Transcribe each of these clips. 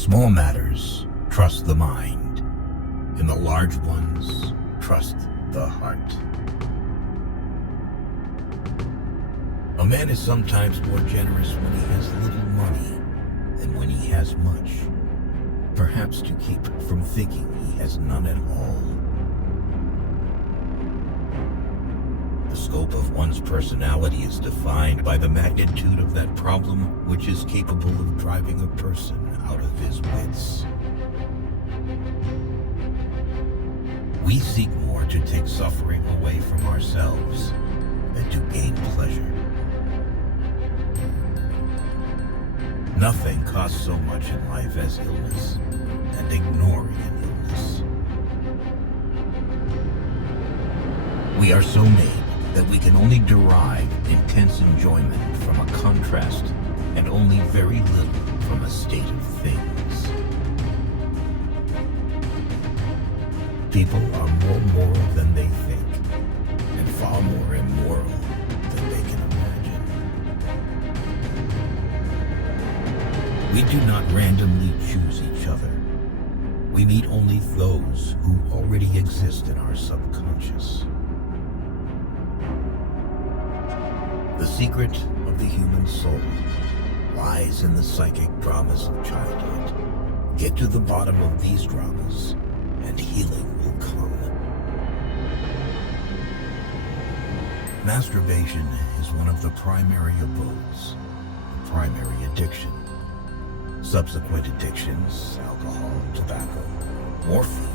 small matters, trust the mind. In the large ones, trust the heart. A man is sometimes more generous when he has little money than when he has much, perhaps to keep from thinking he has none at all. The scope of one's personality is defined by the magnitude of that problem which is capable of driving a person out of his wits. We seek more to take suffering away from ourselves than to gain pleasure. Nothing costs so much in life as illness and ignoring an illness. We are so made that we can only derive intense enjoyment from a contrast and only very little from a state of things. People are more moral than they think, and far more immoral than they can imagine. We do not randomly choose each other. We meet only those who already exist in our subconscious. The secret of the human soul lies in the psychic dramas of childhood. Get to the bottom of these dramas, and healing will come. Masturbation is one of the primary abodes, the primary addiction. Subsequent addictions, alcohol, tobacco, morphine,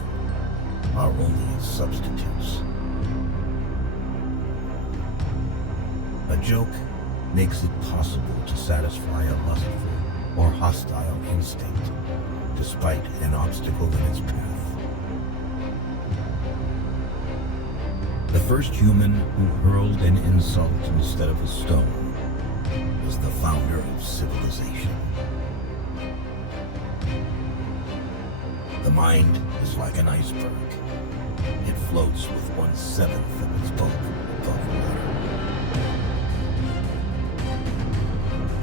are only substitutes. A joke makes it possible to satisfy a lustful or hostile instinct, despite an obstacle in its path. The first human who hurled an insult instead of a stone was the founder of civilization. The mind is like an iceberg. It floats with 1/7 of its bulk above water.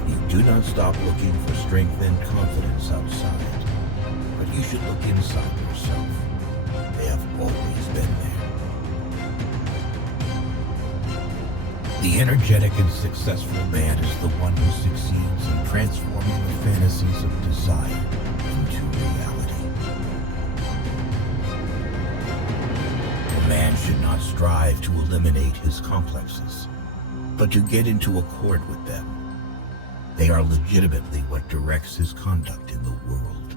You do not stop looking for strength and confidence outside, but you should look inside yourself. They have always been there. The energetic and successful man is the one who succeeds in transforming the fantasies of desire into reality. A man should not strive to eliminate his complexes, but to get into accord with them. They are legitimately what directs his conduct in the world.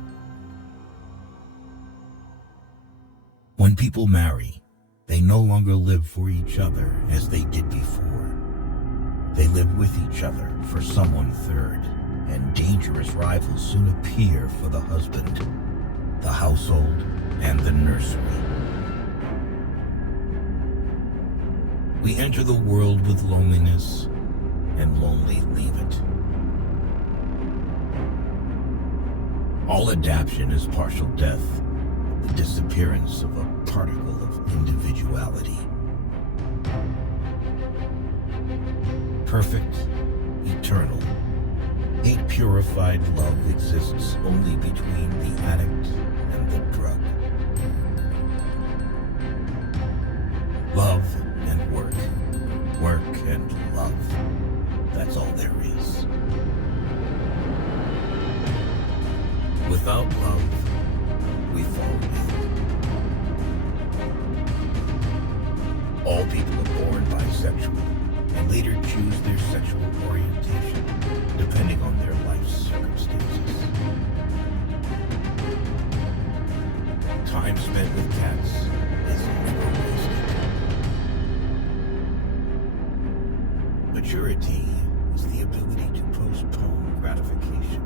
When people marry, they no longer live for each other as they did before. They live with each other for someone third, and dangerous rivals soon appear for the husband, the household, and the nursery. We enter the world with loneliness, and lonely leave it. All adaptation is partial death, the disappearance of a particle of individuality. Perfect, eternal, hate-purified love exists only between the addict and the drug. Love and work, work and love, that's all there is. Without love, we fall ill. All people are born bisexual and later choose their sexual orientation depending on their life circumstances. Time spent with cats is never wasted. Maturity is the ability to postpone gratification.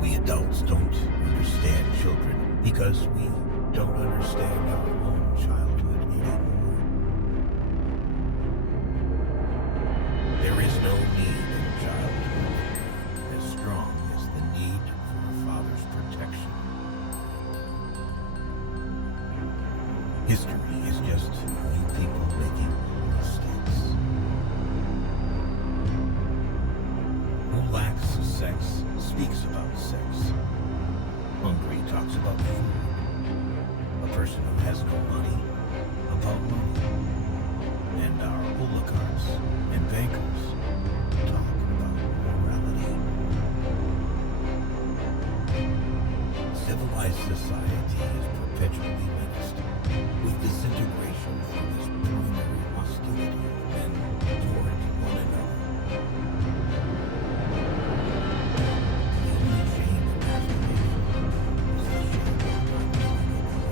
We adults don't understand children because we don't understand our own childhood anymore. There is no need in childhood as strong as the need for a father's protection. History is just new people making mistakes. Who lacks sex speaks about sex. Hungry talks about food. A person who has no money about money. And our oligarchs and bankers talk about morality. Civilized society is perpetually menaced with disintegration from this primary hostility of men toward one another. The only shame in masturbation is the shame of not doing it well.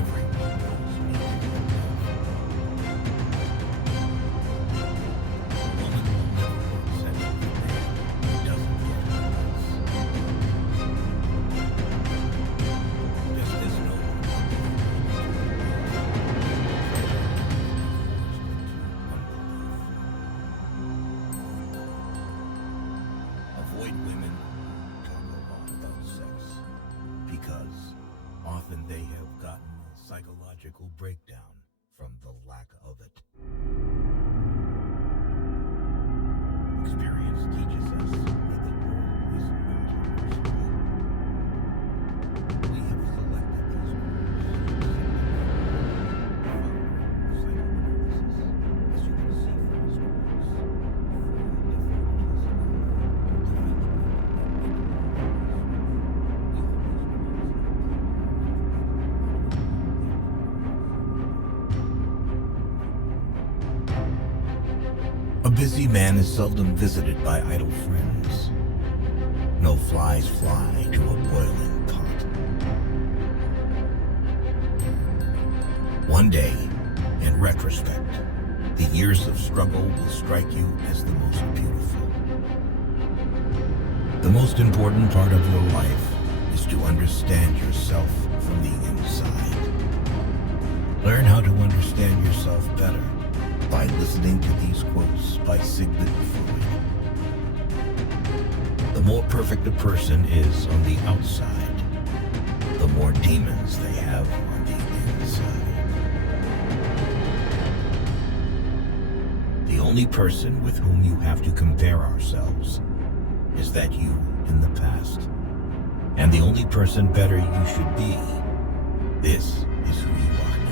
Everyone knows neither of them. A woman will never want sex with a man who doesn't get her rights. Just as no one will be avoid women who talk a lot about sex, because often they have gotten a psychological breakdown from the lack of it. Experience teaches us that the world is not universal. We have selected these words as you can see from his quotes. Freud devoted his life to developing. A busy man is seldom visited by idle friends. No flies fly to a boiling pot. One day, in retrospect, the years of struggle will strike you as the most beautiful. The most important part of your life is to understand yourself from the inside. Learn how to understand yourself better by listening to these quotes by Sigmund Freud. The more perfect a person is on the outside, the more demons they have on the inside. The only person with whom you have to compare ourselves is that you in the past. And the only person better you should be, this is who you are now.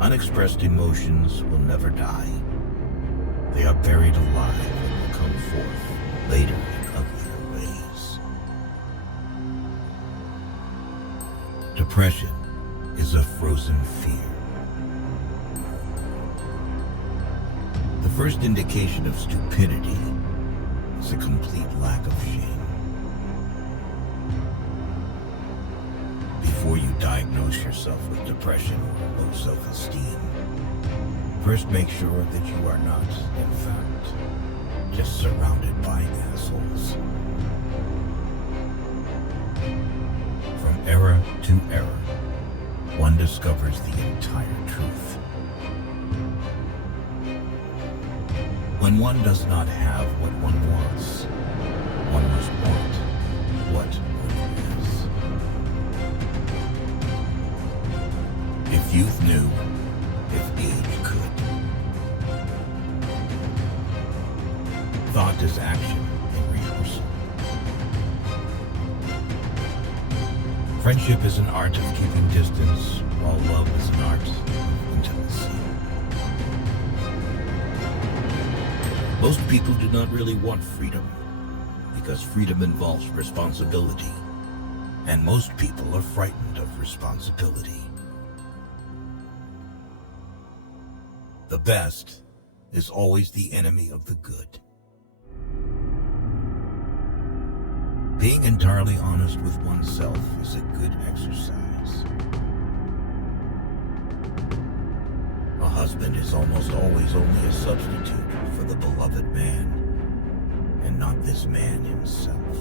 Unexpressed emotions will never die. They are buried alive and will come forth later in uglier ways. Depression is a frozen fear. The first indication of stupidity is a complete lack of shame. Before you diagnose yourself with depression or low self-esteem, first make sure that you are not, in fact, just surrounded by assholes. From era to era, one discovers the entire truth. When one does not have what one wants, one must want what one is. If youth knew, if age could. Thought is action in rehearsal. Friendship is an art of keeping distance, while love is an art of intimacy. Most people do not really want freedom, because freedom involves responsibility, and most people are frightened of responsibility. The best is always the enemy of the good. Being entirely honest with oneself is a good exercise. A husband is almost always only a substitute for the beloved man, and not this man himself.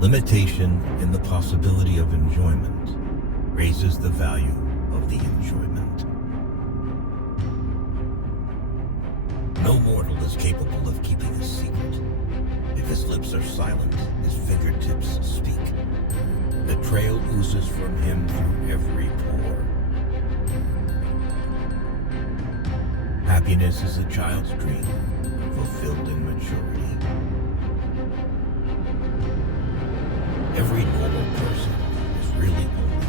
Limitation in the possibility of enjoyment raises the value of the enjoyment. No mortal is capable of keeping a secret. If his lips are silent, his fingertips speak. The trail oozes from him through every pore. Happiness is a child's dream, fulfilled in maturity. Every normal person is really only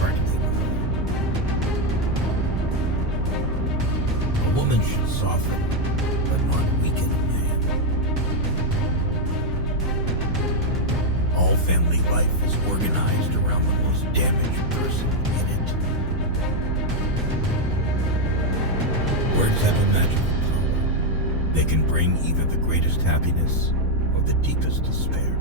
partly normal. A woman should soften, but not weaken a man. All family life is organized around the most damaged person in it. Words have a magical power. They can bring either the greatest happiness or the deepest despair.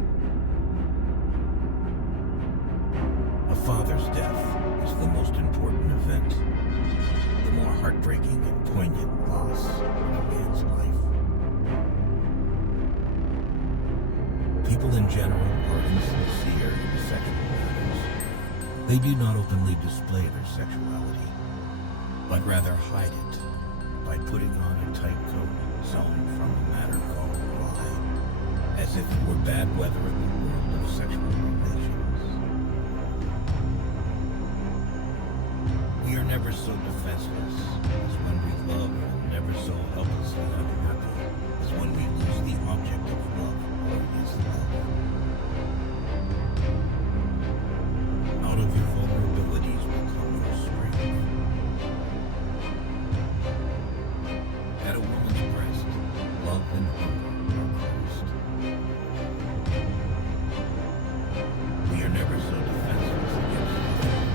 A father's death is the most important event, the more heartbreaking and poignant loss in a man's life. People in general are insincere in sexual matters. They do not openly display their sexuality, but rather hide it by putting on a tight coat sewn from a matter called lie, as if it were bad weather in the world of sexual relations. We are never so defenseless as when we love, and never so helplessly unhappy as when we lose the object of love or is love. Out of your vulnerabilities will come your strength. At a woman's breast, love and hunger are Christ. We are never so defenseless against love.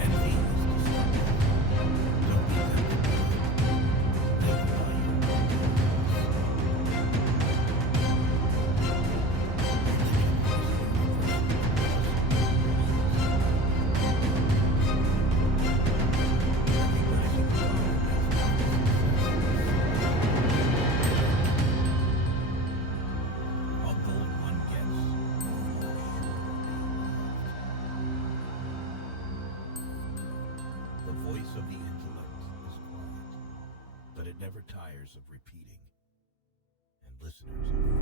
Envy is destructive. Don't be tempted by it. Live by your own The voice of the intellect is quiet, but it never tires of repeating, and listeners are